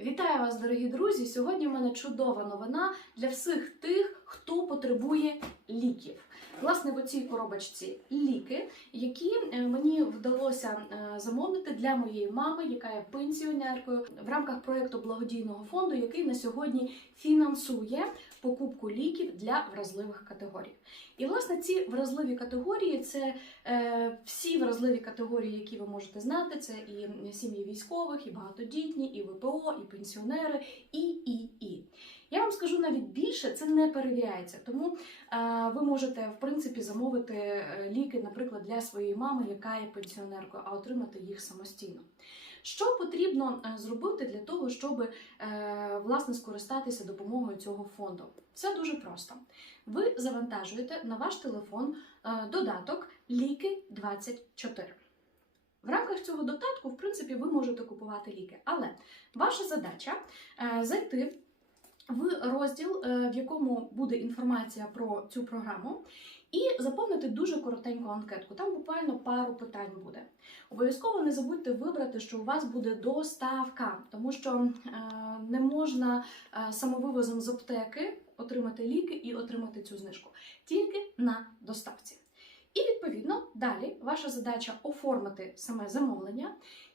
Вітаю вас, дорогі друзі! Сьогодні в мене чудова новина для всіх тих, хто потребує ліків. Власне, в цій коробочці ліки, які е, мені вдалося е, замовити для моєї мами, яка є пенсіонеркою, в рамках проєкту благодійного фонду, який на сьогодні фінансує покупку ліків для вразливих категорій. І власне ці вразливі категорії це е, всі вразливі категорії, які ви можете знати. Це і сім'ї військових, і багатодітні, і ВПО, і пенсіонери, і і і. Я вам скажу навіть більше, це не перевіряється. Тому е, ви можете в принципі замовити е, ліки, наприклад, для своєї мами, яка є пенсіонеркою, а отримати їх самостійно. Що потрібно е, зробити для того, щоб власне скористатися допомогою цього фонду? Все дуже просто. Ви завантажуєте на ваш телефон додаток Ліки 24. В рамках цього додатку, в принципі, ви можете купувати ліки. Але ваша задача зайти в розділ, е, в якому буде інформація про цю програму, і заповнити дуже коротеньку анкетку. Там буквально пару питань буде. Обов'язково не забудьте вибрати, що у вас буде доставка, тому що е, не можна е, самовивозом з аптеки отримати ліки і отримати цю знижку, тільки на доставці. І відповідно далі ваша задача оформити саме замовлення,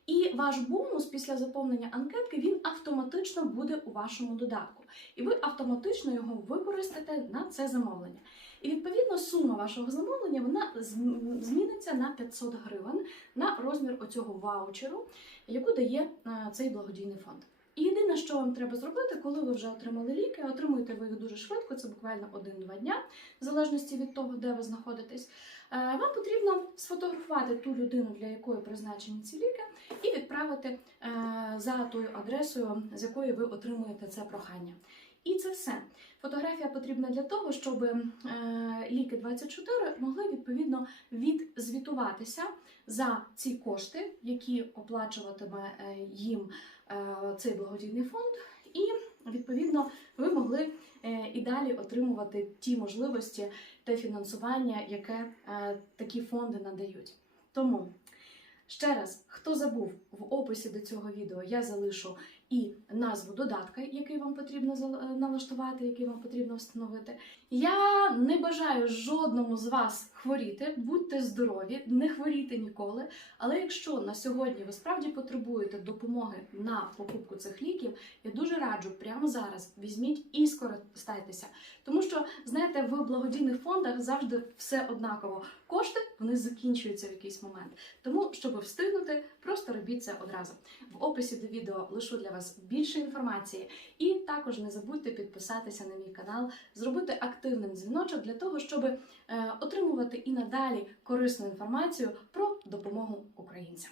і ваш бонус після заповнення анкетки він автоматично буде у вашому додатку, і ви автоматично його використаєте на це замовлення. І відповідно сума вашого замовлення вона зміниться на 500 гривень на розмір оцього ваучеру, яку дає е, цей благодійний фонд. І єдине, що вам треба зробити, коли ви вже отримали ліки, отримуєте ви їх швидко, це буквально 1-2 дня, в залежності від того, де ви знаходитесь. Е, Вам потрібно сфотографувати ту людину, для якої призначені ці ліки, і відправити е, за тою адресою, з якої ви отримуєте це прохання. І це все. Фотографія потрібна для того, щоб е, ліки 24 могли відповідно відзвітуватися за ці кошти, які оплачуватиме їм цей благодійний фонд, і відповідно ви могли далі отримувати ті можливості те фінансування, яке е, такі фонди надають. Тому ще раз, хто забув в описі до цього відео, я залишу і назву додатка, який вам потрібно е, налаштувати, який вам потрібно встановити. Я не бажаю жодному з вас хворіти, будьте здорові, не хворійте ніколи. Але якщо на сьогодні ви справді потребуєте допомоги на покупку цих ліків, я дуже раджу прямо зараз візьміть і скористайтеся. Знаєте, в благодійних фондах завжди все однаково. Кошти вони закінчуються в якийсь момент. Тому, щоб встигнути, просто робіть це одразу. В описі до відео лишу для вас більше інформації. І також не забудьте підписатися на мій канал, зробити активним дзвіночок для того, щоб е, отримувати і надалі корисну інформацію про допомогу українцям.